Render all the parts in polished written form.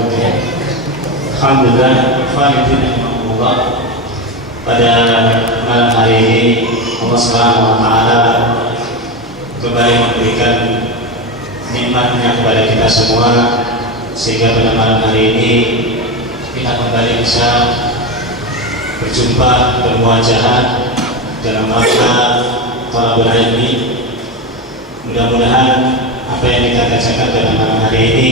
Alhamdulillah, Alhamdulillah. Pada malam hari ini Allah Subhanahu wa Ta'ala kembali memberikan nikmatnya kepada kita semua, sehingga pada malam hari ini kita kembali bisa berjumpa, bermuajahat dalam rangka thalabul ilmi. Mudah-mudahan apa yang kita bacakan pada malam hari ini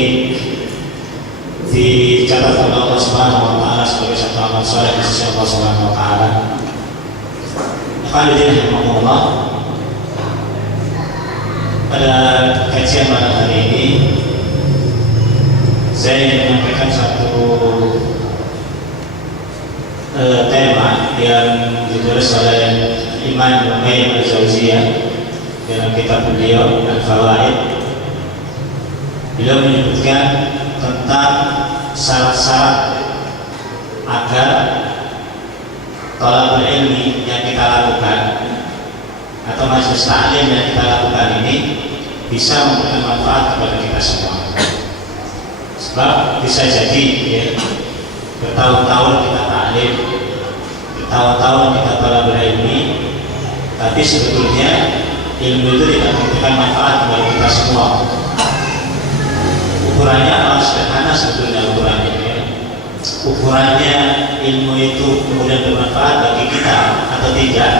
dicatat oleh Allah Subhanahu wa Ta'ala sebagai satu amal saleh di sisi Allah Subhanahu wa Ta'ala. Alhamdulillah, pada kajian malam hari ini saya ingin menyampaikan satu tema yang ditulis oleh Imam Al-Qayyim Al-Jauziyah dalam kitab beliau Al-Fawaid. Beliau menyebutkan tentang syarat-syarat agar thalabul ilmi yang kita lakukan atau majelis taklim yang kita lakukan ini bisa memberikan manfaat kepada kita semua. Sebab bisa jadi ya, bertahun-tahun kita taklim, bertahun-tahun kita thalabul ilmi, tapi sebetulnya ilmu itu tidak memberikan manfaat kepada kita semua. Ukurannya malah sederhana sebetulnya ukurannya ya. Ukurannya ilmu itu kemudian bermanfaat bagi kita atau tidak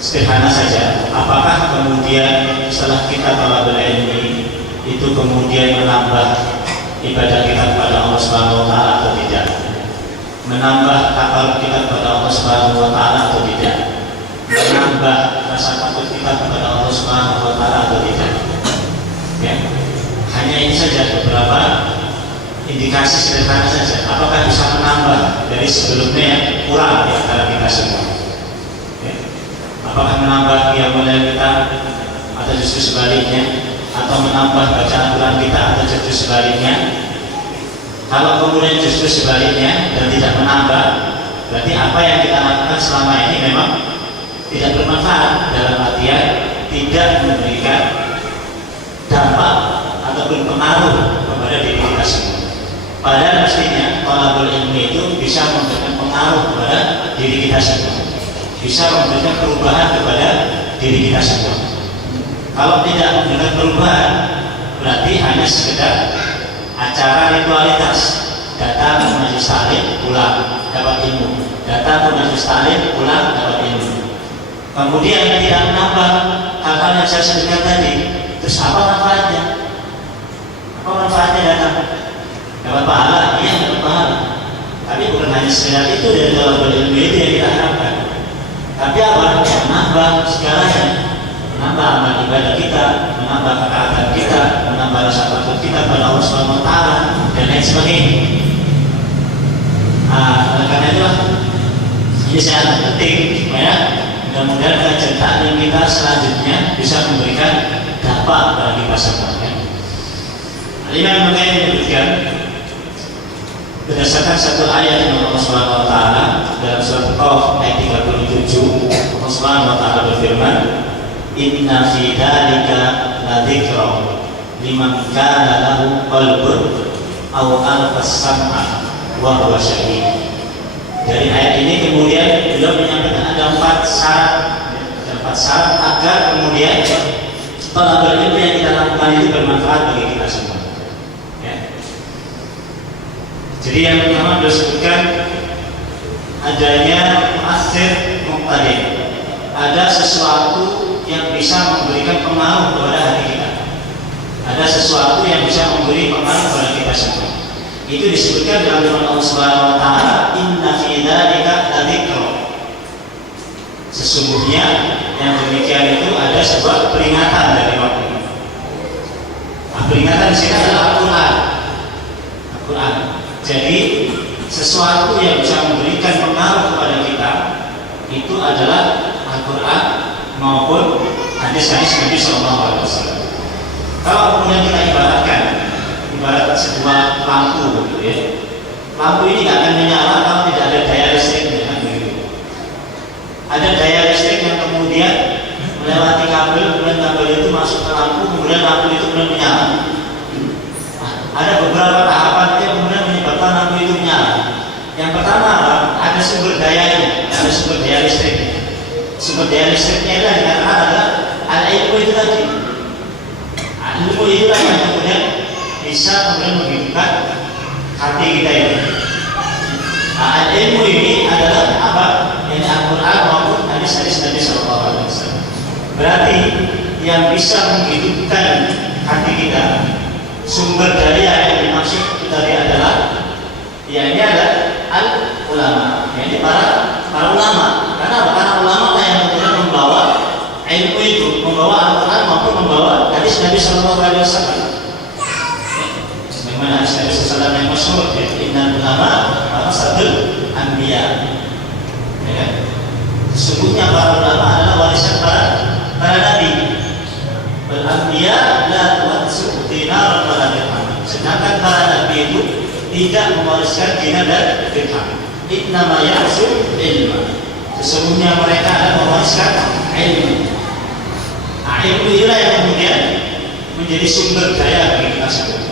sederhana saja. Apakah kemudian setelah kita thalabul ilmi itu kemudian menambah ibadah kita kepada Allah Subhanahu wa Ta'ala atau tidak, menambah takwa kita kepada Allah Subhanahu wa Ta'ala atau tidak, menambah rasa takut kita kepada Allah Subhanahu wa Ta'ala atau tidak ya. Hanya ini saja beberapa indikasi sederhana saja. Apakah bisa menambah dari sebelumnya yang kurang di antara kita semua ya? Apakah menambah qiyamul lail kita atau justru sebaliknya, atau menambah bacaan Quran kita atau justru sebaliknya? Kalau kemudian justru sebaliknya dan tidak menambah, berarti apa yang kita lakukan selama ini memang tidak bermanfaat, dalam artian tidak memberikan dampak ataupun pengaruh kepada diri kita semua. Padahal mestinya thalabul ilmi itu bisa memberikan pengaruh kepada diri kita semua, bisa memberikan perubahan kepada diri kita semua. Kalau tidak memberikan perubahan, berarti hanya sekedar acara ritualitas, datang ke majelis taklim pulang dapat ilmu, datang ke majelis taklim pulang dapat ilmu, kemudian tidak menambah hal-hal yang saya sebutkan tadi. Terus apa manfaatnya? Apa manfaatnya datang? Dapat pahala? Iya, dapat pahala. Tapi bukan hanya sekedar itu dari thalabul ilmi itu yang kita harapkan. Tapi apa? Menambah segalanya, menambah amal ibadah kita, menambah ketaatan kita, menambah rasa takut kita pada Allah Subhanahu wa Ta'ala dan lain sebagainya. Oleh karena itulah ini sangat penting supaya mudah-mudahan kajian taklim kita selanjutnya bisa memberikan dampak bagi kita semua. Imam Al-Qayyim menyebutkan berdasarkan satu ayat yang Allah Subhanahu wa Ta'ala dalam surat Qaf ayat 37, Allah Subhanahu wa Ta'ala berfirman, "Inna fi dzalika ladzikra liman kana lahu qalbun aw alqas sam'a wa huwa syahid." Dari ayat ini kemudian beliau menyampaikan ada empat syarat agar kemudian thalabul ilmi yang kita lakukan itu bermanfaat bagi kita semua. Jadi yang pertama beliau sebutkan adanya mu'athir muqtadir, ada sesuatu yang bisa memberikan pengaruh kepada hati kita, ada sesuatu yang bisa memberi pengaruh kepada kita semua. Itu disebutkan dalam firman Allah Subhanahu wa Ta'ala, "Inna fi dzalika ladzikra." Sesungguhnya yang demikian itu ada sebuah peringatan dari waktu. Peringatan di sini adalah Al-Quran. Al-Quran. Jadi sesuatu yang bisa memberikan pengaruh kepada kita itu adalah Al-Quran maupun hadis-hadis Nabi Sallallahu Alaihi Wasallam. Kalau kemudian kita ibarat sebuah lampu, gitu ya. Lampu ini tidak akan menyala kalau tidak ada daya listriknya, kan begitu. Ada daya listrik yang kemudian melewati kabel, kemudian kabel itu masuk ke lampu, kemudian lampu itu kemudian menyala. Ada beberapa tahapan daya listriknya. Sumber daya listriknya itu adalah al-ilmu itu tadi. Ilmu itu yang kemudian bisa kemudian menghidupkan hati kita ini. Ilmu ini adalah apa? Yang Al-Quran maupun hadis-hadis Nabi Sallallahu Alaihi Wasallam. Berarti yang bisa menghidupkan hati kita, sumber daya yang dimaksud tadi adalah, ya ini adalah al-ulama, ini para ulama. Karena ulama lah yang kemudian membawa ilmu itu, membawa Al-Quran maupun membawa hadis Nabi Sallallahu Alaihi Wasallam. Bagaimana hadis Nabi Sallallahu Alaihi Wasallam yang masyhur, ya, innal ulama warasatul anbiya. Ya. Sesungguhnya para ulama adalah warisan para nabi. Al-anbiya la tuwarrisu dinar wala dirham. Sedangkan para nabi itu tidak mewariskan dinar dan dirham. Innama ya'sul ilma. Sesungguhnya mereka adalah mewariskan ilmu. Ilmu itulah yang kemudian menjadi sumber daya bagi kita semua.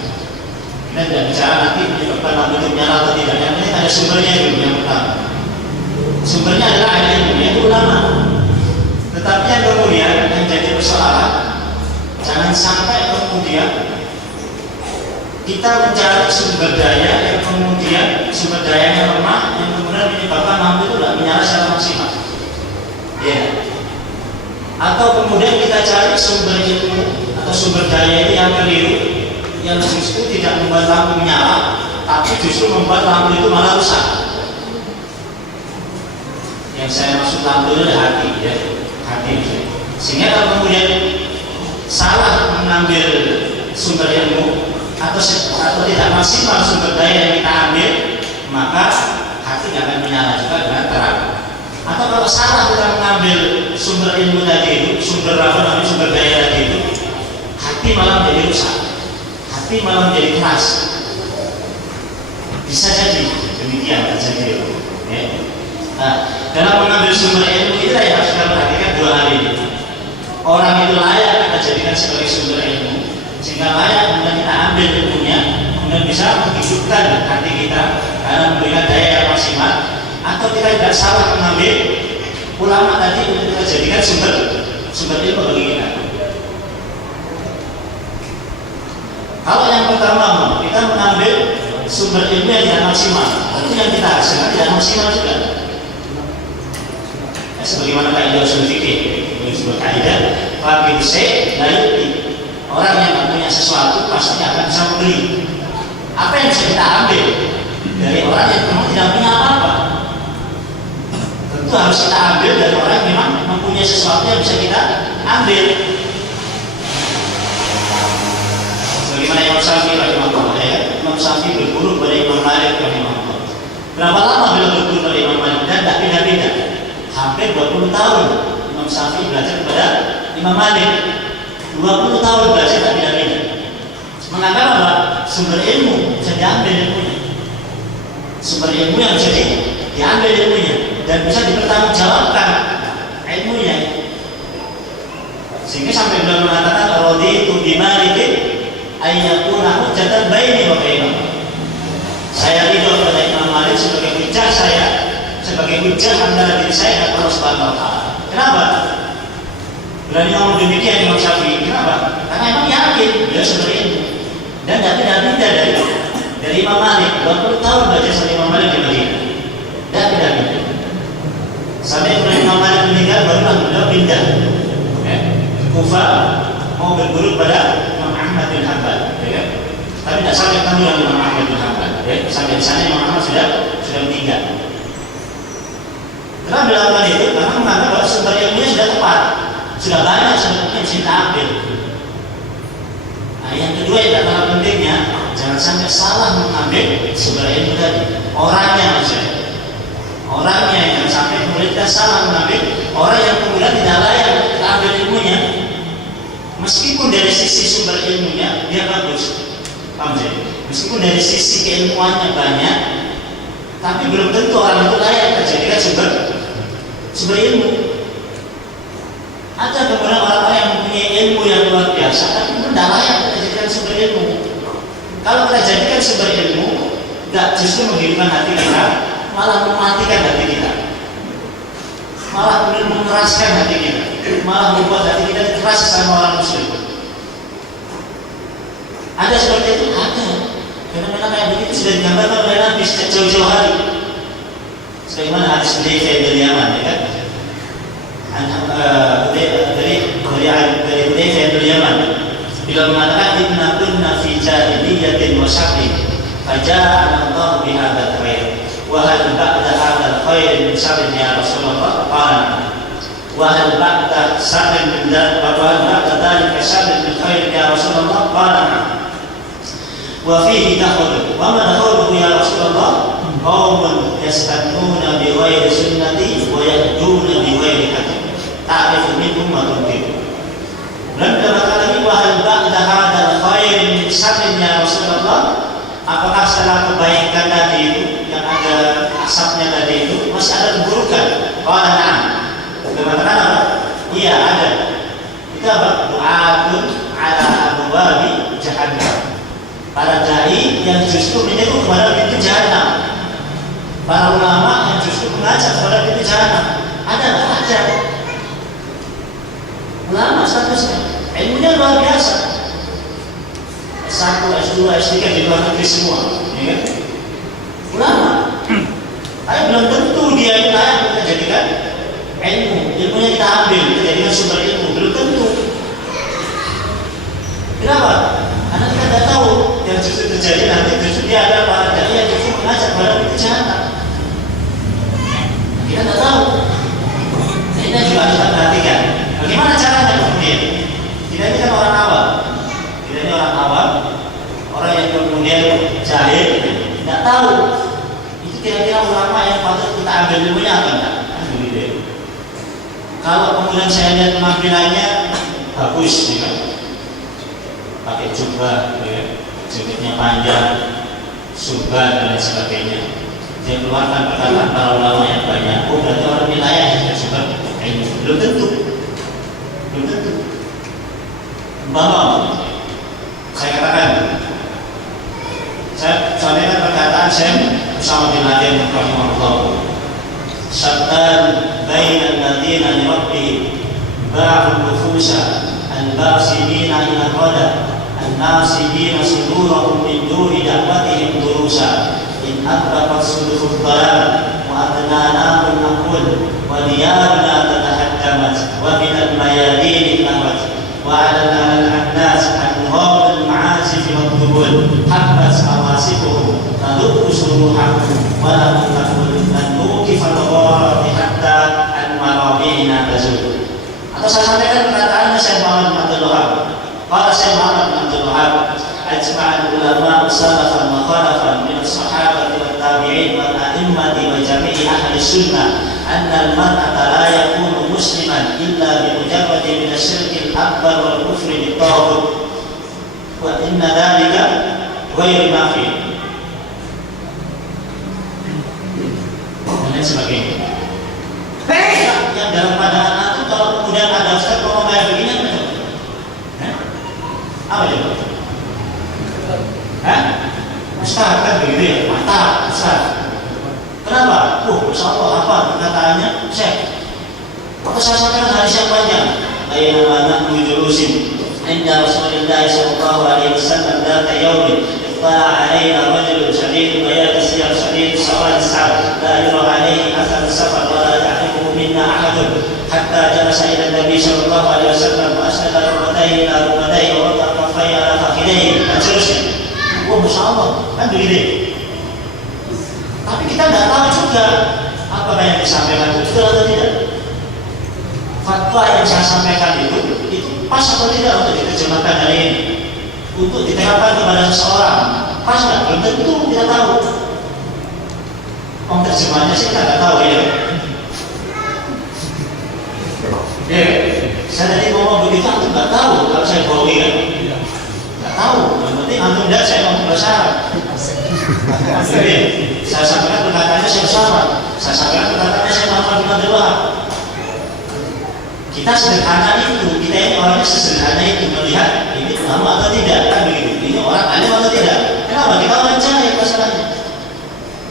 Kita tidak bicara nanti menyebabkan lampu itu menyala atau tidak. Yang penting ada sumbernya dulu yang pertama. Sumbernya adalah ilmu, yaitu ulama. Tetapi yang kemudian yang jadi persoalan, jangan sampai kemudian kita mencari sumber daya yang kemudian sumber dayanya lemah, yang kemudian menyebabkan lampu itu tidak menyala secara maksimal. Ya. Atau kemudian kita cari sumber ilmu atau sumber daya itu yang keliru, yang justru tidak membuat lampu menyala, tapi justru membuat lampu itu malah rusak. Yang saya maksud lampu itu adalah hati, ya, hati. Sehingga kalau kemudian salah mengambil sumber ilmu atau tidak maksimal sumber daya yang kita ambil, maka hati tidak akan menyala juga dengan terang. Atau kalau salah kita mengambil sumber ilmu tadi itu, sumber daya tadi itu, hati malah menjadi rusak, hati malah menjadi keras. Bisa jadi demikian terjadi. Ya. Nah, dalam mengambil sumber ilmu itu yang harus kita perhatikan dua hal ini. Orang itu layak kita jadikan sebagai sumber ilmu, sehingga layak kemudian kita ambil ilmunya, kemudian bisa menghidupkan hati kita karena memberikan daya yang maksimal. Atau kita tidak salah mengambil ulama tadi untuk kita jadikan sumber ilmu bagi kita. Kalau yang pertama kita mengambil sumber ilmu yang tidak maksimal, itu yang kita hasilkan tidak maksimal juga. Ya, sebagaimana kaidah usul fikih, sebuah kaidah bagi lain orang yang punya sesuatu pasti akan bisa membeli. Apa yang bisa kita ambil dari orang yang memang tidak punya apa-apa? Tentu harus kita ambil dari orang yang memang mempunyai sesuatu yang bisa kita ambil. Sebagaimana Imam Syafi'i rahimahullah, ya, Imam Syafi'i berburu kepada Imam Malik rahimahullah. Berapa lama beliau berburu kepada Imam Malik dan tidak pindah-pindah? Hampir 20 tahun Imam Syafi'i belajar kepada Imam Malik. 20 tahun belajar tidak pindah-pindah. Menganggap apa? Sumber ilmu bisa diambil ilmunya. Sumber ilmu yang bisa diambil ilmunya dan bisa dipertanggungjawabkan ilmunya. Sehingga sampai beliau mengatakan raditu bi Malikin ayyakuna hujjatan baini wa bainakum. Saya ridho kepada Imam Malik sebagai hujjah saya, sebagai hujjah antara diri saya dan Allah Subhanahu wa taala. Kenapa? Berani ngomong demikian Imam Syafi'i. Kenapa? Karena emang yakin dia sumber ilmu dan tidak pindah dari Imam Malik. 20 tahun belajar sama Imam Malik di Madinah. Dan tidak pindah. Sampai kemudian Imam Malik meninggal barulah beliau pindah ke Kufah mau berburu pada Imam Ahmad bin Hanbal, ya kan? Tapi tidak sampai ketemu dengan Imam Ahmad bin Hanbal, ya. Sampai di sana Imam Ahmad sudah meninggal. Karena belakangan itu karena menganggap bahwa sumber ilmunya sudah tepat, sudah banyak sebetulnya bisa kita ambil. Nah, yang kedua yang tak kalah pentingnya, jangan sampai salah mengambil sumber ilmu tadi. Orangnya maksudnya, orangnya yang sampai kemudian kita salah mengambil, orang yang kemudian tidak layak kita ambil ilmunya. Meskipun dari sisi sumber ilmunya dia bagus, paham sih? Meskipun dari sisi keilmuannya banyak, tapi belum tentu orang itu layak kita jadikan sumber ilmu. Ada beberapa orang yang mempunyai ilmu yang luar biasa, tapi tidak layak kita jadikan sumber ilmu. Kalau kita jadikan sumber ilmu, tidak justru menghidupkan hati kita, malah mematikan hati kita. malah kemudian mengeraskan hati kita, malah membuat hati kita keras sama orang muslim. Ada seperti itu? Ada. Fenomena kayak begitu sudah digambarkan oleh Nabi sejak jauh-jauh hari. Sebagaimana hadis Hudzaifah bin Yaman, ya kan? Dari Hudzaifah bin Yaman, beliau mengatakan inna kunna fi jahiliyatin wa syarrin, faja'ana Allah bihadzal khair. Wa hal ba'da hadzal khair min syarrin ya Rasulullah? Qala wa hal ba'da syarrin min dzalika wa hal ba'da dzalika syarrin min khair ya Rasulullah? Qala wa fihi dakhul wa ma dakhuluhu ya Rasulullah? Qaumun yastannuna bi ghairi sunnati wa yahduna bi ghairi hadi ta'rifu minhum ma tunkiru. Dan kata lagi wa hal ba'da hadzal khair min syarrin ya Rasulullah? Apakah setelah kebaikan tadi itu yang ada asapnya tadi itu masih ada keburukan? Qala na'am. Mengatakan apa? Iya, ada. Itu apa? Du'atun ala abwabi jahannam. Para dai yang justru menyeru kepada pintu jahannam. Para ulama yang justru mengajak kepada pintu jahannam. Ada enggak? Ada. Ulama statusnya ilmunya luar biasa. S1, S2, S3 di luar negeri semua, ya kan? Ulama. Tapi belum tentu dia itu layak kita jadikan ilmunya kita ambil, kita jadikan sumber ilmu, belum tentu. Kenapa? Karena kita tidak tahu yang justru terjadi nanti justru dia ada para dai yang justru mengajak kepada pintu jahannam. Kita tidak tahu. Nah, ini juga harus kita perhatikan. Bagaimana caranya kemudian? Kita ini kan orang awam. Kita ini orang awam, orang yang kemudian jahil, tidak tahu itu kira-kira ulama yang patut kita ambil ilmunya apa enggak? Kalau kemudian saya lihat penampilannya bagus, ya kan? Pakai jubah, ya, jaketnya panjang, surban dan lain sebagainya. Dia keluarkan perkataan para ulama yang banyak. Oh, berarti orang wilayah yang suka ilmu. Belum tentu. Belum tentu. Umpama saya katakan, saya sampaikan perkataan Syekh Usama bin Laden rahimahullah. Syattan bainal ladzina li rabbihim ba'u nufusa al-basidina ila qada an-nasidina sudurahum min duri da'watihim durusa in atraqat sudurul dalal wa adnana naqul wa diyaruna tatahaddamat wa min al-mayadin nawat wa 'ala al-nas an-nuhab al-ma'azif wad-dubul habbat awasifuhum tadukku suruhahum wa lam taqul an nuqif al-gharati hatta al-marabina tazul. Atau saya sampaikan perkataannya Syekh Muhammad bin Abdul Wahab. Qala Syekh Muhammad bin Abdul Wahab ajma'al ulama salafan wa khalafan min as-sahabati wat tabi'in wal a'immati wa jami'i ahli sunnah anna al-mar'ata la yakunu musliman illa bi mujarradi min asy-syirki al-akbar wal kufri bit-taghut wa inna dhalika ghairu nafi. Dan sebagainya. Yang dalam pandangan itu kalau kemudian ada ustaz ngomong kayak begini apa coba? Apa coba? Ustaz kan begitu ya? Mata ustaz. Kenapa? Masya Allah apa perkataannya? Syekh. Maka saya sampaikan hadis yang panjang. Aina anak mujulusin inda Rasulullah sallallahu alaihi wasallam dzata yaumin ittala alaina rajulun shadidul bayad siyar shadid sawad sa'ad la yura alaihi athar safar wa la ya'rifu minna ahadun hatta jalasa ila Nabi sallallahu alaihi wasallam wa asnada rukbatayhi ila rukbatayhi wa wada'a kaffayhi ala fakhidayhi dan seterusnya. Masya Allah, kan begitu. Tapi kita tidak tahu juga apakah yang disampaikan itu betul atau tidak. Fatwa yang saya sampaikan itu pas atau tidak untuk diterjemahkan hari ini, untuk diterapkan kepada seseorang, pas nggak? Belum tentu, kita tahu. Terjemahnya sih kita nggak tahu ya. Saya tadi ngomong begitu, aku nggak tahu kalau saya bohong kan? Nggak tahu. Yang penting antum lihat saya ngomong bahasa Arab. Saya sampaikan perkataannya saya sama. Saya sampaikan perkataannya saya Muhammad bin Abdul Wahab. Kita sederhana itu, kita ini orangnya sesederhana itu melihat ini ulama atau tidak, kan begitu. Ini orang alim atau tidak? Kenapa? Kita orang jahil masalahnya.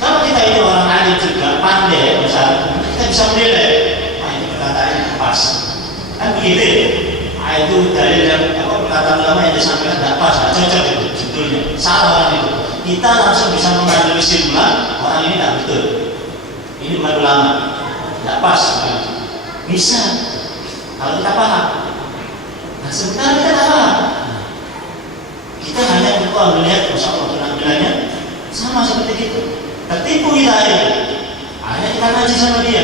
Kalau kita ini orang alim juga pandai, misalnya kita bisa menilai. Nah, itu pas. Kan begitu ya? Itu dalil yang perkataan ulama yang disampaikan tidak pas, tidak cocok itu sebetulnya. Salah itu. Kita langsung bisa mengambil kesimpulan orang ini tidak betul. Ini bukan ulama, tidak pas. Bisa kalau kita paham. Nah sebenarnya kita tidak paham. Kita hanya melihat, masya Allah penampilannya sama seperti itu. Tertipu kita ya. Akhirnya kita ngaji sama dia.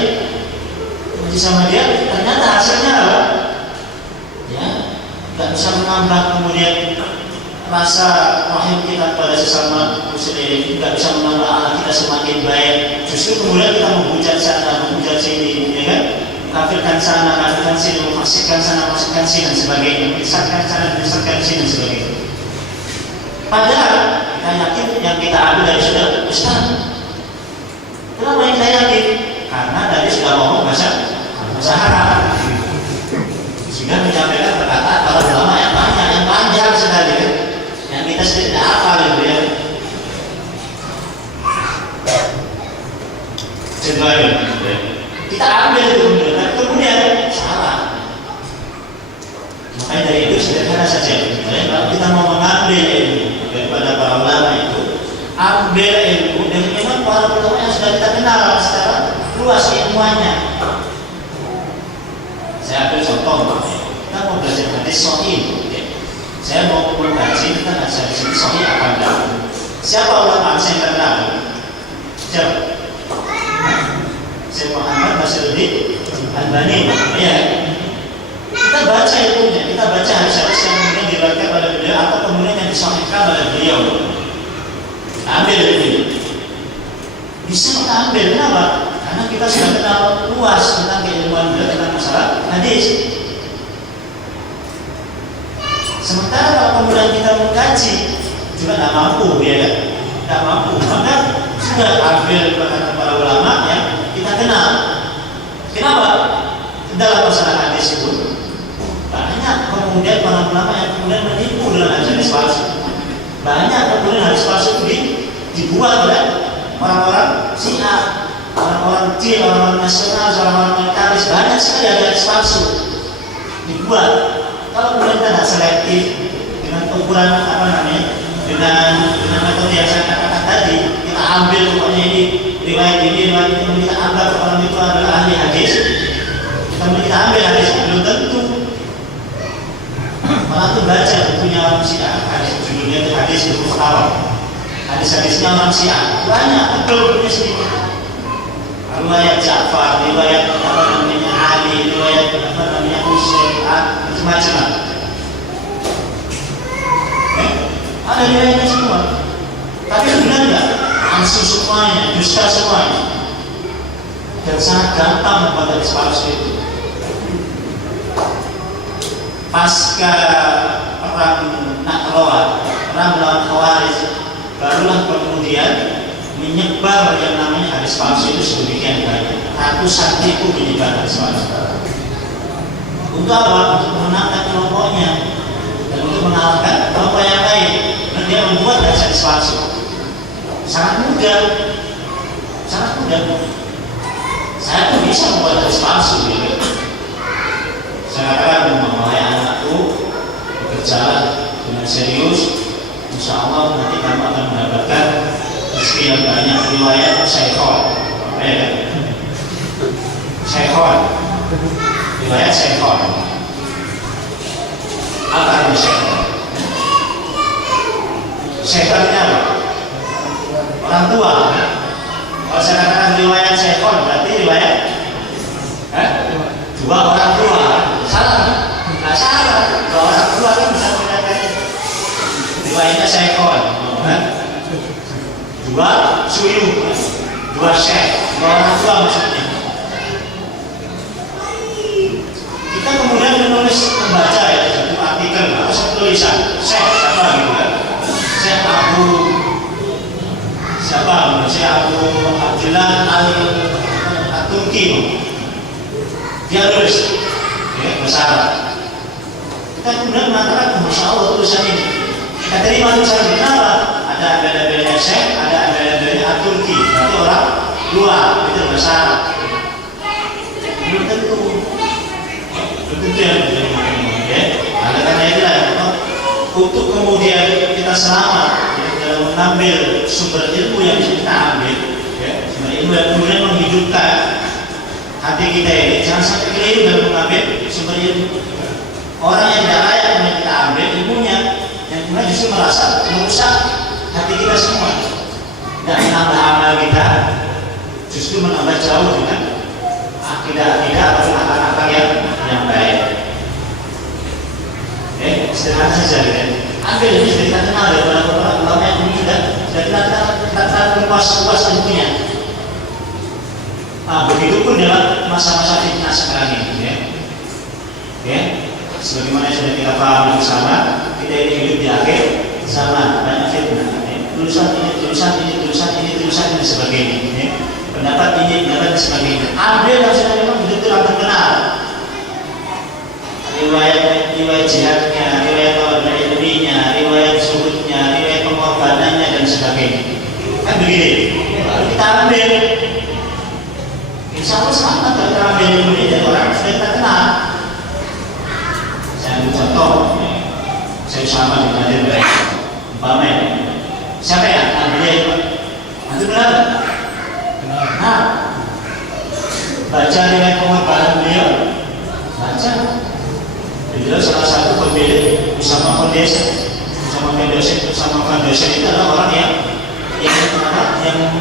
Ngaji sama dia, ternyata hasilnya apa? Ya, nggak bisa menambah kemudian rasa rahim kita pada sesama muslim, nggak bisa menambah anak kita semakin baik. Justru kemudian kita menghujat sana, menghujat sini, ya kan? Kafirkan sana, kafirkan sini, memaksakan sana, memaksakan sini dan sebagainya, menyesatkan sana, menyesatkan sini dan sebagainya. Padahal kita yakin yang kita ambil dari saudara Ustaz. Kenapa yang saya yakin? Karena tadi sudah ngomong bahasa Arab. Sehingga menyampaikan perkataan para ulama yang banyak, yang panjang sekali kan? Yang kita sendiri tidak hafal gitu ya. Contohnya, kita ambil itu kemudian salah. Makanya dari itu sederhana saja. Kalau kita mau mengambil ilmu daripada para ulama itu, ambil ilmu dan memang para ulama yang sudah kita kenal secara luas ilmuannya. Saya ambil contoh, kita mau belajar hadis sahih. Saya mau mengkaji tentang hadis sahih apa enggak? Siapa ulama yang saya kenal? Siapa? Syekh Muhammad Nasiruddin Albani. Ya. Kita baca ilmunya, kita baca hadis-hadis yang kemudian diriwayatkan oleh beliau atau kemudian yang disahihkan oleh beliau. Ambil ini. Bisa kita ambil, kenapa? Karena kita sudah kenal luas tentang keilmuan beliau tentang masalah hadis. Sementara kalau kemudian kita mengkaji juga tidak mampu, ya kan? Tidak mampu, maka sudah ambil perkataan para ulama yang kita kenal. Kenapa? Dalam masalah hadis itu banyak kemudian para ulama yang kemudian menipu dengan hadis palsu. Banyak kemudian hadis palsu itu dibuat oleh orang-orang Syiah, orang-orang kecil, orang-orang nasionalis, orang-orang militeris. Banyak sekali hadis palsu dibuat. Kalau kemudian kita tidak selektif dengan ukuran apa namanya, dengan metode yang saya katakan tadi, kita ambil pokoknya ini riwayat ini, kita anggap orang itu adalah ahli hadis. Kemudian kita ambil hadis, belum tentu. Malah tuh baca bukunya orang Syiah, hadis judulnya itu hadis Al-Mukhtar. Hadis-hadisnya orang Syiah banyak, betul punya sedikit. Riwayat Ja'far, riwayat apa namanya Ali, riwayat apa namanya Husain, macam-macam. Ada riwayatnya semua. Tapi benar nggak? Ansu semuanya, dusta semuanya. Dan sangat gampang membuat hadis palsu itu. Pasca perang Nahrawan, perang melawan Khawarij, barulah kemudian menyebar yang namanya hadis palsu itu sedemikian banyak. Ratusan ribu menyebar hadis palsu. Untuk apa? Untuk menangkap kelompoknya dan untuk mengalahkan kelompok yang lain. Dan dia membuat hadis palsu. Sangat mudah, sangat mudah. Saya pun bisa membuat hadis palsu gitu. Saya katakan memulai anakku berjalan dengan serius, insya Allah nanti kamu akan mendapatkan rezeki yang banyak. Riwayat Syekhon, apa ya? Syekhon, riwayat Syekhon. Apa itu Syekhon? Syekhon ini apa? Orang tua. Kalau saya katakan riwayat Syekhon, berarti riwayat dua orang tua. Salah, nggak salah. Dua orang tua kan bisa mengatakan riwayatnya Syekhon. Dua suyu, dua syekh, dua orang tua maksudnya. Kita kemudian menulis, membaca ya, satu artikel atau satu tulisan syekh siapa gitu kan? Syekh Abu siapa? Syekh Abu Abdullah Al-Turki. Dia tulis, ya, besar. Kita kemudian mengatakan, Masya Allah tulisan ini. Kita terima tulisan ini, kenapa? Ada embel-embelnya Syekh, ada embel-embelnya Al-Turki. Berarti orang luar, itu besar. Belum tentu. untuk kemudian kita selamat ya, dalam mengambil sumber ilmu yang bisa kita ambil, ya, sumber ilmu yang kemudian menghidupkan hati kita ini. Jangan sampai keliru dalam mengambil sumber ilmu. Orang yang tidak layak yang kita ambil ilmunya, yang kemudian justru merasa merusak hati kita semua. Dan menambah amal kita, justru menambah jauh dengan akidah-akidah atau akal-akal yang baik. Sederhana saja, kan? Ambil ini sudah kita kenal dari para ulama yang ini sudah kita luas ilmunya. Begitupun dalam masa-masa fitnah sekarang ini, ya. Sebagaimana sudah kita pahami bersama, kita ini hidup di akhir zaman, banyak fitnah. Tulisan ini dan sebagainya. Ya. Pendapat ini dan sebagainya. Ambil yang sudah memang betul-betul terkenal. Riwayat jihadnya, riwayat ilminya, riwayat zuhudnya, riwayat pengorbanannya dan sebagainya. Kan begini. Lalu kita ambil. Insya Allah selamat kalau kita ambil ilmu dari orang yang sudah kita kenal. Saya ambil contoh. Saya sama di Nadir Baik. Umpamanya. Siapa yang ambilnya itu? Nanti benar. Nah, baca riwayat pengorbanan beliau. Baca. Beliau salah satu pemilik Usama Foundation. Usama Foundation itu adalah orang yang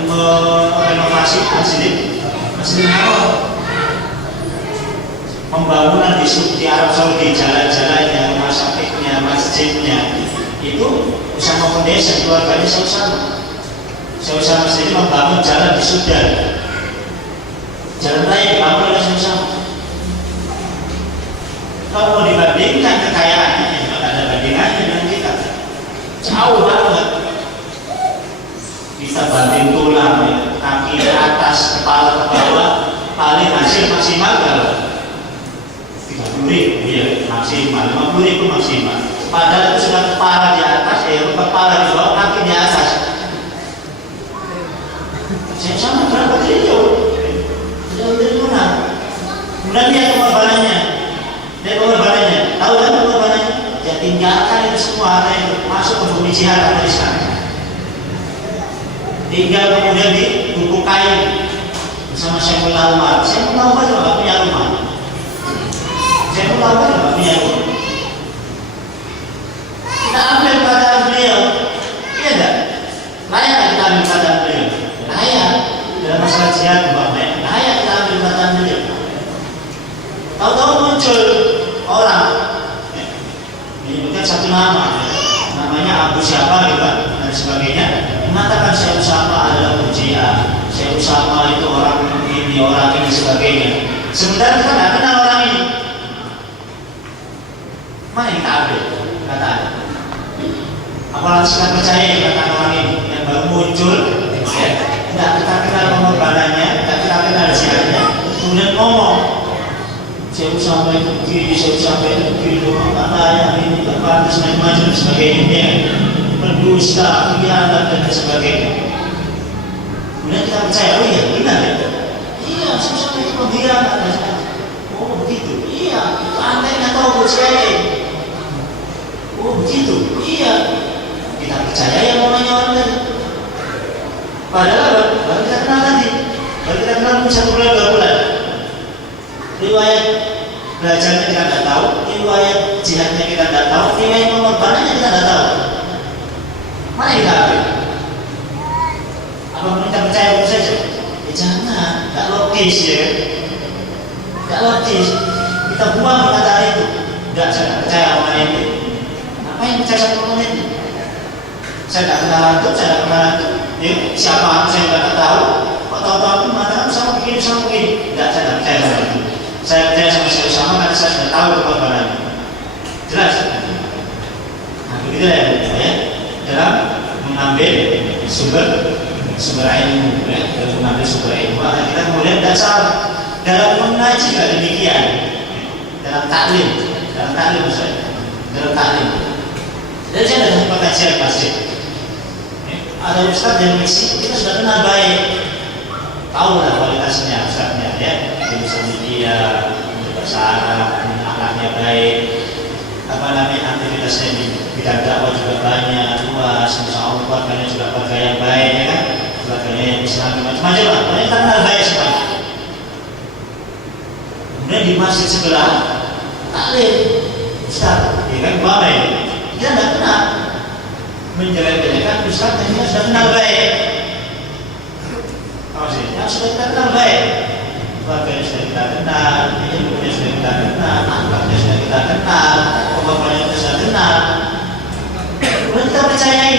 merenovasi Masjidil Haram. Pembangunan di Arab Saudi, jalan-jalannya, rumah sakitnya, masjidnya, itu Usama Foundation, keluarganya Syekh Usama sendiri membangun jalan di Sudan. Jalan raya dibangun oleh Syekh Usama. Kalau mau dibandingkan kekayaannya, tidak ada bandingannya dengan kita. Jauh banget. Kita banting tulang, ya. Kaki ke atas, kepala ke bawah, paling hasil maksimal kalau 30.000, ya maksimal, 50.000 maksimal. Padahal itu sudah kepala di atas, kepala di bawah, kaki di atas. Saya sama berapa triliun? Triliunan. Kemudian lihat pengorbanannya. Tahu kan pengorbanannya? Ya tinggalkan itu semua harta itu, masuk ke bumi jihad atau di sana. Tinggal kemudian di buku kain bersama Syekh Umar. Syekh Umar juga nggak punya rumah. Syekh Umar juga nggak punya rumah. Kita ambil perkataan beliau, iya enggak? Layak kita ambil perkataan beliau? Layak. Dalam masalah jihad umpamanya, layak kita ambil perkataan beliau. Tahu-tahu muncul orang, menyebutkan satu nama, namanya Abu siapa gitu dan sebagainya, mengatakan Syekh Usama adalah murji'ah, Syekh Usama itu orang ini sebagainya. Sementara kita nggak kenal orang ini. Mana yang kita ambil katanya? Apalagi kita percaya kata orang ini yang baru muncul, ya, tidak kita kenal pengorbanannya, tidak kita kenal siapanya, kemudian ngomong Syekh Usama itu begini, Syekh Usama itu begini, katanya ini tak pantas macam-macam dan sebagainya, berdusta, khianat dan sebagainya. Kemudian kita percaya, oh iya benar ya, iya Syekh Usama itu pengkhianat. Oh begitu, iya itu anda yang tahu percaya. Oh begitu, iya kita percaya yang namanya orang tadi. Padahal baru kita kenal tadi, baru kita kenal 1 bulan 2 bulan. Riwayat belajarnya kita tidak tahu, riwayat jihadnya kita tidak tahu, riwayat pengorbanannya kita tidak tahu. Mana yang kita ambil? Apa kita percaya begitu saja? Ya jangan, tidak logis ya. Tidak logis. Kita buang perkataan itu. Tidak, saya tidak percaya omongan itu. Apa yang percaya sama omongan itu? Saya tidak kenal antum, saya tidak kenal antum. Ya, siapa antum saya tidak tahu. Kok tahu-tahu antum mengatakan sama begini, sama begini. Tidak, saya tidak percaya sama itu. Saya percaya sama Syekh Usama karena saya sudah tahu pengorbanannya. Jelas? Nah, begitu ya. Dalam mengambil sumber ilmu, ya. Dalam mengambil sumber ilmu, akan kita kemudian dasar dalam mengaji juga demikian. Dalam taklim misalnya. Dalam taklim. Jadi saya ada pengajian masjid. Ada ustaz yang misi, kita sudah kenal baik. Tahu lah kualitasnya ustaznya ya. Bisa media, bahasa Arab, akhlaknya baik, aktivitasnya di bidang bidang dakwah juga banyak, luas, insya Allah keluarganya juga keluarga yang baik, ya kan? Keluarganya yang Islam, macam-macam lah. Pokoknya kita kenal baik semua. Kemudian di masjid sebelah taklim, Ustaz, ya kan? Bapak ini, kita tidak kenal. Menjelek-jelekan Ustaz, kita sudah kenal baik. Maksudnya sudah kita kenal baik. Keluarganya sudah kita kenal, ilmunya sudah kita kenal, akhlaknya sudah kita kenal, pemahamannya kita sudah kenal. Kemudian kita percayai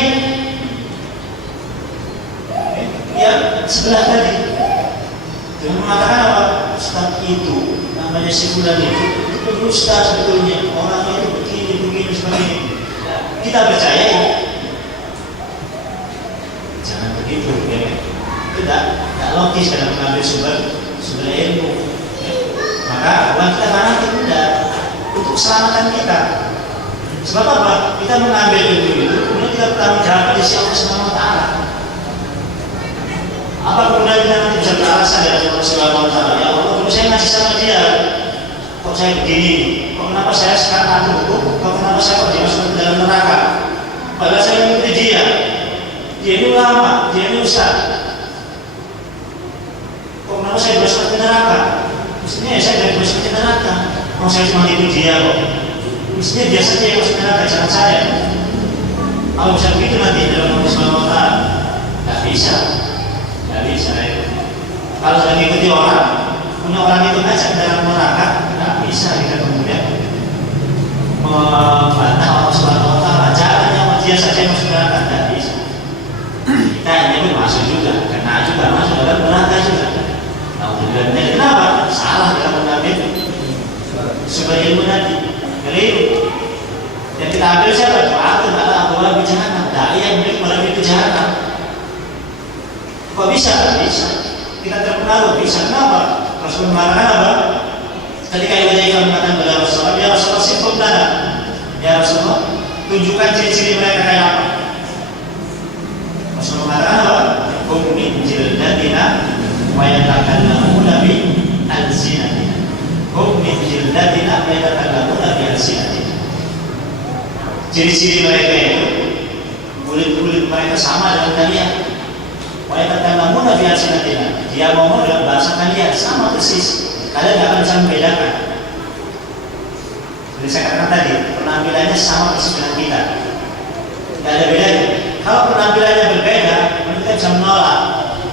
yang sebelah tadi. Dengan mengatakan apa? Ustaz itu, namanya si fulan itu berdusta sebetulnya. Orangnya itu begini sebagainya. Kita percayai. Jangan begitu, ya. Tidak logis dalam mengambil sumber ilmu, ya. Maka bukan kita fanatik, tidak, untuk keselamatan kita. Sebab apa? Kita mengambil ilmu itu, kemudian kita bertanggung jawab di sisi Allah Subhanahu wa Ta'ala. Apa kemudian kita nanti bisa beralasan dari Allah Subhanahu wa Ta'ala? Ya Allah, kalau saya ngasih sama dia, kok saya begini? Kok kenapa saya sekarang aku hukum? Kok kenapa saya kok dimasukkan ke dalam neraka? Padahal saya mengikuti dia ini ulama, dia ini ustaz. Kenapa saya masuk ke neraka? Mestinya ya saya tidak masuk ke neraka. Kalau saya cuma ikut dia kok. Mestinya dia saja yang masuk ke neraka, jangan saya. Kalau bisa begitu nanti dalam Allah Subhanahu wa Ta'ala, tidak bisa. Ya. Kalau sudah mengikuti orang, punya orang itu ngajak dalam neraka, tidak bisa kita kemudian membantah Allah Subhanahu wa Ta'ala. Jangan yang dia saja yang masuk ke neraka, tidak bisa. Kita ini masuk juga, kena juga masuk dalam neraka juga. Dan kenapa? Salah kita mengambil sebagai ilmu tadi. Keliru. Yang kita ambil siapa? Doakan ala abwab jahannam. Dai yang milik melalui kejahatan. Kok bisa? Bisa. Kita terpengaruh. Bisa. Kenapa? Rasul mengatakan apa? Ketika Ibrahim mengatakan kepada Rasulullah, ya Rasulullah sifat lana. Ya Rasulullah, tunjukkan ciri-ciri mereka kayak apa? Rasul mengatakan apa? Hum min jildatina wa yatakallamuna bi alsinatina. Hum min jildatina wa yatakallamuna bi alsinatina. Ciri-ciri mereka itu kulit-kulit mereka sama dengan kalian. Wa yatakallamuna bi alsinatina. Dia ngomong dalam bahasa kalian sama persis. Kalian tidak akan bisa membedakan. Jadi saya katakan tadi, penampilannya sama persis dengan kita. Tidak ada bedanya. Kalau penampilannya berbeda, kita bisa menolak.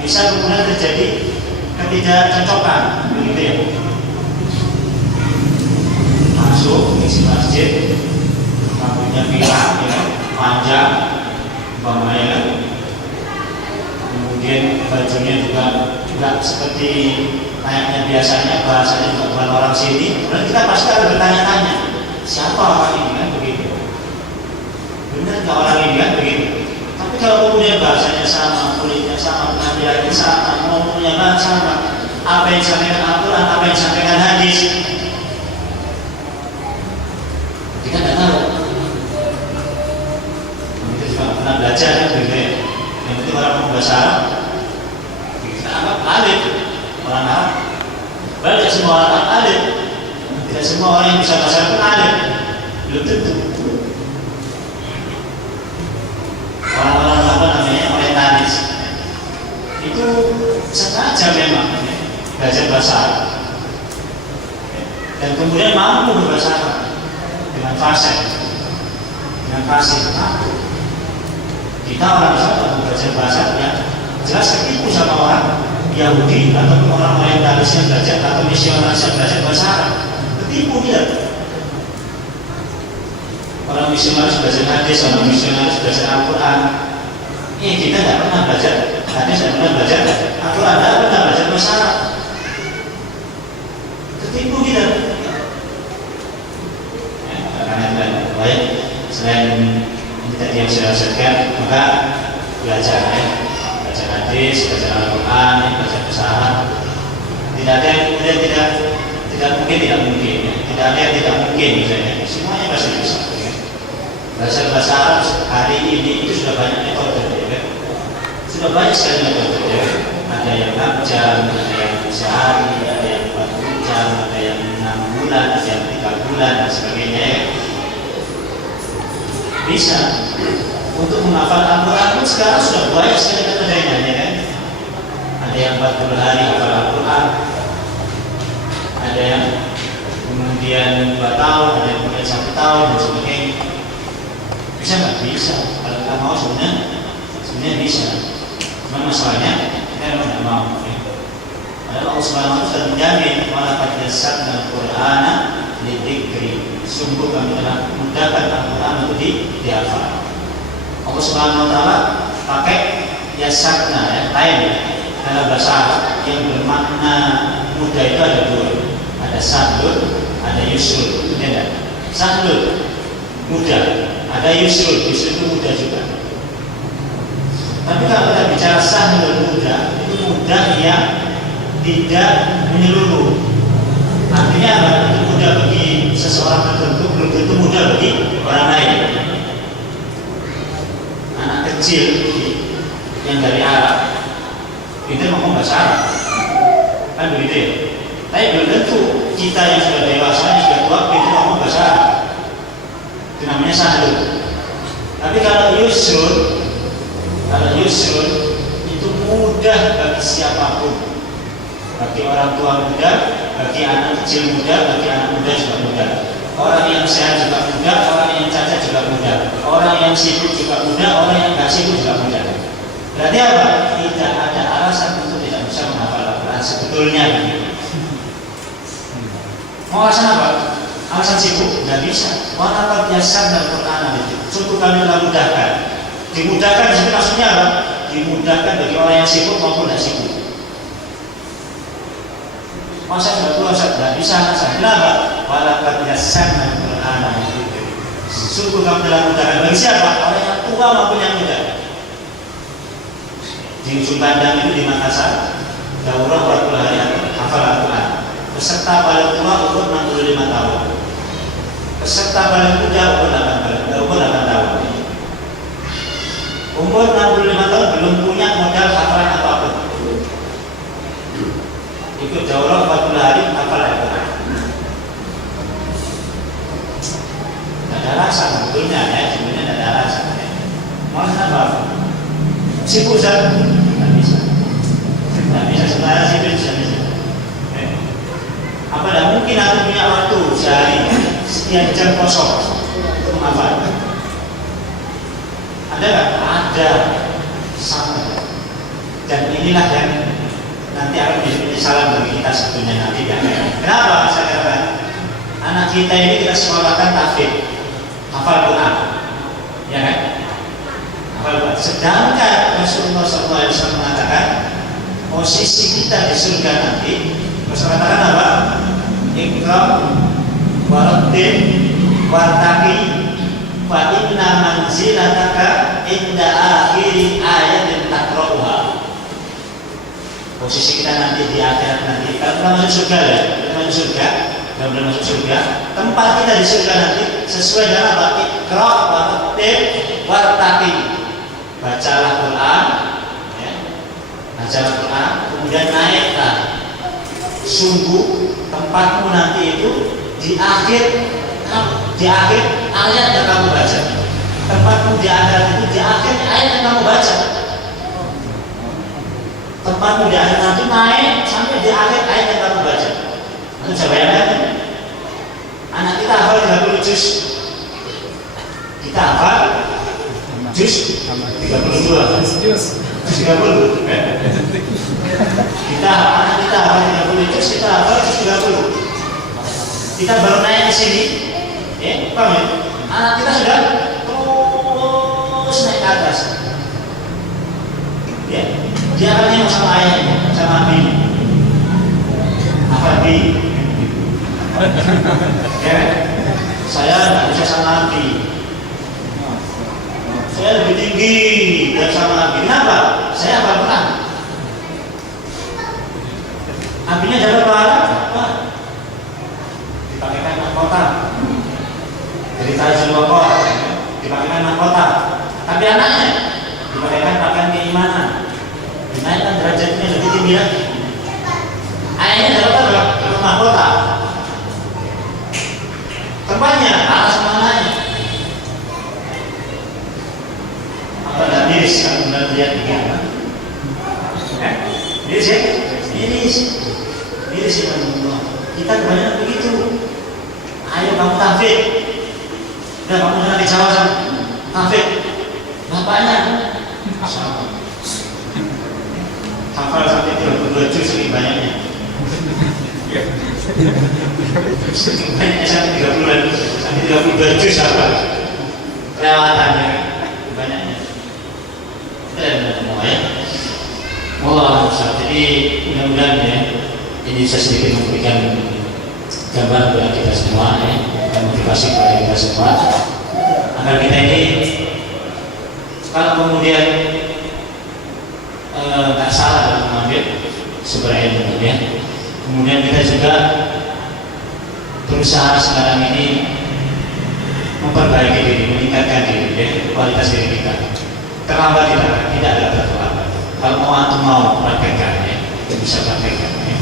Bisa kemudian terjadi ketidakcocokan, begitu ya. Masuk isi masjid, rambutnya pirang, ya, panjang, umpamanya, kemudian bajunya juga tidak seperti kayaknya biasanya, bahasanya juga bukan orang sini. Kemudian kita pasti akan bertanya-tanya, siapa orang ini kan begitu? Benar nggak orang ini kan begitu? Tapi kalau kemudian bahasanya sama, kulitnya sama, penampilannya sama, ngomongnya sama, apa yang disampaikan Al-Quran, apa yang disampaikan hadis, kita tidak tahu. Kita juga pernah belajar kan begitu ya. Yang penting orang bahasa Arab, kita anggap alim, orang Arab. Banyak semua orang alim, tidak semua orang yang bisa bahasa Arab pun alim, belum tentu. Orang-orang apa namanya orientalis itu sengaja memang belajar bahasa Arab dan kemudian mampu berbahasa Arab dengan fasih, dengan fasih. Kita orang Islam belajar bahasa ya jelas ketipu sama orang Yahudi atau orang orientalis yang belajar atau misionaris yang belajar bahasa Arab, ketipu dia. Orang misionaris belajar hadis, orang misionaris belajar Al-Quran. Kita tidak pernah belajar hadis, tidak pernah belajar Al-Quran, tidak pernah belajar bahasa Arab. Ketipu kita. Baik, selain ini tadi yang sudah sebutkan, maka belajar belajar hadis, belajar Al-Quran, belajar bahasa Arab. Tidak ada yang kemudian tidak mungkin, tidak ada yang tidak mungkin misalnya. Semuanya pasti bisa. Belajar bahasa Arab hari ini itu sudah banyak metode, ya. Sudah banyak sekali metode, ya. Ada yang 6 jam, ada yang sehari, ada yang 40 jam, ada yang 6 bulan, ada yang 3 bulan dan sebagainya. Ya. Bisa. Untuk menghafal Al-Quran pun sekarang sudah banyak sekali metodenya, ya kan? Ada yang 40 hari hafal Al-Quran, ada yang kemudian 2 tahun, ada yang kemudian 1 tahun dan sebagainya. Bisa nggak? Bisa. Kalau kita mau sebenarnya bisa. Cuma masalahnya kita memang tidak mau. Allah Subhanahu wa taala sudah menjamin walaqad yassarna al-Qur'ana lidzikri. Sungguh kami telah mudahkan Al-Quran untuk dihafal. Allah Subhanahu wa taala pakai yassarna, ya, lain dalam bahasa Arab yang bermakna mudah itu ada 2. Ada sahlun, ada yusrun. Ya, sahlun mudah, ada yusrun. Yusrun itu mudah juga. Tapi kalau kita bicara sahlun mudah, itu mudah yang tidak menyeluruh. Artinya apa? Itu mudah bagi seseorang tertentu, belum tentu mudah bagi orang lain. Anak kecil yang dari Arab itu ngomong bahasa Arab, kan begitu ya? Tapi belum tentu kita yang sudah dewasa, yang sudah tua, itu ngomong bahasa Arab. Itu namanya sahlun. Tapi kalau yusrun itu mudah bagi siapapun. Bagi orang tua muda, bagi anak kecil muda, bagi anak muda juga muda. Orang yang sehat juga muda, orang yang cacat juga muda. Orang yang sibuk juga muda, orang yang gak sibuk juga muda. Berarti apa? Tidak ada alasan untuk tidak bisa menghafal Al-Quran sebetulnya. Mau alasan apa? Alasan sibuk? Tidak bisa. Walaqad yassarna al-Qur'ana lidzikri. Sungguh kami telah mudahkan. Dimudahkan di sini maksudnya apa? Dimudahkan bagi orang yang sibuk maupun tidak sibuk. Masa sudah tua, tidak bisa. Kenapa? Walaqad yassarna al-Qur'ana lidzikri. Sungguh kami telah mudahkan. Bagi siapa? Orang yang tua maupun yang muda. Di ujung pandang itu di Makassar, daurah 40 hari hafal Al-Quran. Peserta paling tua umur 65 tahun. Peserta paling muda umur 8 tahun. Umur 65 tahun belum punya modal hafalan apapun. Ikut daurah 40 hari hafal Al-Quran. Tidak ada alasan sebetulnya, ya, sebenarnya tidak ada alasan. Mau kenapa? Sibuk Ustaz? Tidak bisa. Tidak bisa sementara sibuk bisa. Apa tidak mungkin aku punya waktu sehari sekian jam kosong untuk menghafal? Ada nggak? Ada. Sama. Dan inilah yang nanti akan menjadi salam bagi kita sebetulnya nanti. Kan? Kenapa saya katakan? Anak kita ini kita sekolahkan tahfidz, hafal Quran, ya kan? Sedangkan Rasulullah SAW mengatakan posisi kita di surga nanti, Rasul katakan apa? Iqra warattil wartaqi fa inna manzilataka inda akhiri ayatin taqra'uha. Posisi kita nanti di akhirat nanti, kalau kita masuk surga ya, kita masuk surga, benar-benar masuk surga, tempat kita di surga nanti sesuai dengan apa? Iqra warattil wartaqi. Bacalah Quran, ya. Bacalah Quran, kemudian naiklah. Sungguh tempatmu nanti itu di akhir ayat yang kamu baca. Tempatmu di akhirat itu di akhir ayat yang kamu baca. Tempatmu di akhir nanti naik sampai di akhir ayat yang kamu baca. Nanti saya bayangkan, anak kita hafal 30 juz. Kita hafal juz 32 kita anak kita hafal 30 juz, kita hafal juz 30. Kita baru naik ke sini, ya, paham ya? Anak kita sudah terus naik ke atas, ya. Dia akan nengok sama ayahnya, sama Abi, apa Abi? Ya, saya nggak bisa sama Abi. Saya lebih tinggi dari sama Abi. Kenapa? Saya hafal Quran. Abinya dapat pahala, wah, dipakaikan mahkota. Dari Tajul Waqar dipakaikan mahkota. Tapi anaknya dipakaikan pakaian keimanan. Dinaikkan derajatnya lebih tinggi lagi. Ayahnya dapat mahkota. Tempatnya alas sama anaknya. lihat begini. Miris ya? Miris ya teman-teman. Kita kebanyakan begitu. Ayo kamu tahfidz. Udah kamu nanti Jawa sama tahfidz. Bapaknya sama. Hafal sampai 32 juz lebih banyaknya. Banyaknya sampai 32 juz hafal. Lewatannya banyaknya. Semua ya. Allah Ustaz. Jadi mudah-mudahan ya ini bisa sedikit memberikan gambar kepada kita semua ya, dan motivasi kepada kita semua agar kita ini kalau kemudian nggak salah dalam mengambil sumber ilmu ya, kemudian kita juga berusaha sekarang ini memperbaiki diri, meningkatkan diri ya, kualitas diri kita. Terlambat tidak ada terlambat. Kalau mau praktekkan ya, kita bisa praktekkan ya.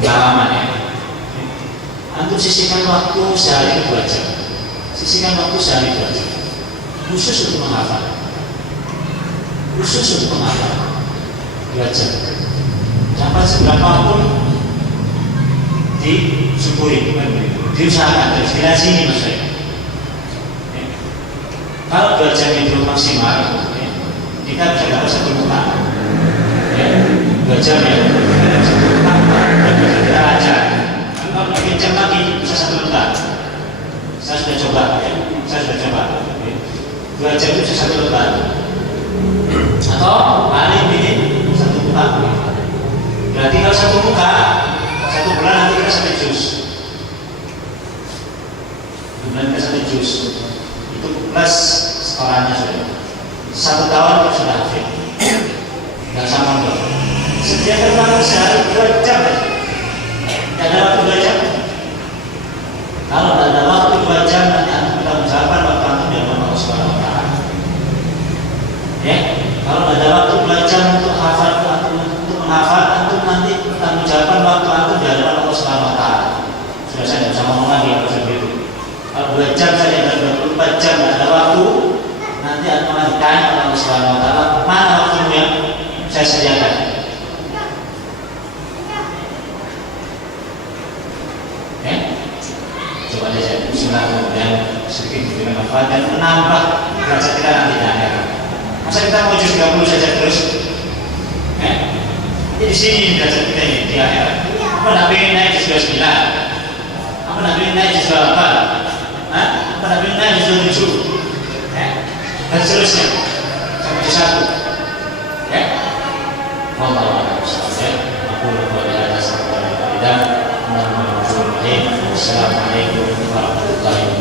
Pengalaman ya. Antum sisihkan waktu sehari 2 jam. Sisihkan waktu sehari 2 jam. Khusus untuk menghafal. 2 jam. Dapat seberapa pun disyukuri, diusahakan terus. Di sini mas saya. Ya. Kalau 2 jam itu maksimal, ya, kita bisa dapat 1 muka. Ya, 2 jam ya. Kita ajar. Kalau lebih kencang lagi bisa 1 lembar. Saya sudah coba ya. 2 jam itu bisa 1 lembar. Atau paling bikin 1 muka. Berarti kalau 1 muka 1 bulan nanti kita 1 juz. Bulan kita 1 juz. Itu plus setorannya sudah. 1 tahun itu sudah hafid. Enggak sama dong. Sediakan waktu sehari 2 jam aja. Tidak ada waktu 2 jam. Kalau tidak ada waktu 2 jam nanti antum bertanggung waktu antum di hadapan Allah Subhanahu wa taala. Ya, kalau tidak ada waktu 2 jam untuk hafal antum untuk menghafal antum nanti bertanggung waktu antum di hadapan Allah Subhanahu wa taala. Sudah saya tidak bisa ngomong lagi kalau seperti itu. Kalau 2 jam saja dan 24 jam tidak ada waktu, nanti antum akan ditanya oleh Allah Subhanahu wa taala, mana waktumu yang saya sediakan? Coba saja usulan kemudian sedikit diberi manfaat dan menambah derajat kita nanti di akhirat. Masa kita mau juz 30 saja terus? Jadi di sini derajat kita ini di akhirat. Apa nak ingin naik juz 29? Apa nak ingin naik juz 8? Apa nak ingin naik juz 7? Dan seterusnya sampai juz 1. Ya. Wallahu a'lam bishawab. Aku berdoa atas nama Allah dan Assalamualaikum warahmatullahi wabarakatuh.